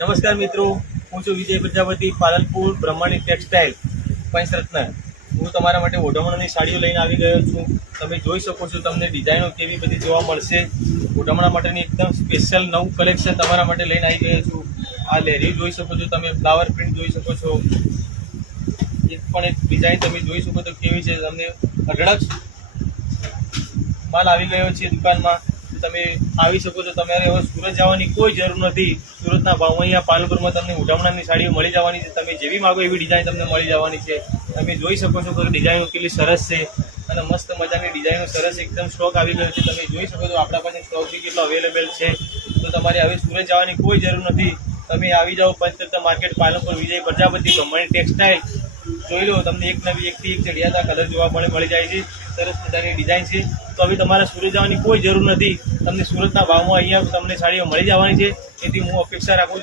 નમસ્કાર મિત્રો, હું છું વિજય પ્રજાપતિ, પાલનપુર બ્રહ્માણી ટેક્સટાઇલ પંચરત્ન. હું તમારા માટે ઓઢમણાની સાડીઓ લઈને આવી ગયો છું. તમે જોઈ શકો છો, તમને ડિઝાઇનો કેવી બધી જોવા મળશે. ઓઢમણા માટેની એકદમ સ્પેશિયલ નવું કલેક્શન તમારા માટે લઈને આવી ગયો છું. આ લેરી જોઈ શકો છો, તમે ફ્લાવર પ્રિન્ટ જોઈ શકો છો. એક પણ એક ડિઝાઇન તમે જોઈ શકો છો કેવી છે. તમને અઢળક માલ આવી ગયો છે દુકાનમાં. તમે આવી શકો છો. તમારે હવે સુરત જવાની કોઈ જરૂર નથી. સુરતના ભાવમાં અહીંયા પાલનપુરમાં તમને ઓઢમણાની સાડીઓ મળી જવાની છે. તમે જેવી માગો એવી ડિઝાઇન તમને મળી જવાની છે. તમે જોઈ શકો છો કે ડિઝાઇનો કેટલી સરસ છે અને મસ્ત મજાની ડિઝાઇનો સરસ એકદમ સ્ટોક આવી ગયો છે. તમે જોઈ શકો છો આપણા પાસે સ્ટોક બી કેટલો અવેલેબલ છે. તો તમારે હવે સુરત જવાની કોઈ જરૂર નથી. તમે આવી જાઓ પંચરત્ન માર્કેટ, પાલનપુર, વિજય પ્રજાપતિ બ્રહ્માણી ટેક્સટાઇલ. જોઈ લો, તમને એક નવી એકથી એક ચડિયાતા કલર જોવા મળી જાય છે. સરસ મજાની ડિઝાઇન છે. તો હવે તમારે સુરત જવાની કોઈ જરૂર નથી. તમને સુરતના ભાવમાં અહીંયા તમને સાડીઓ મળી જવાની છે. એથી હું અપેક્ષા રાખું છું.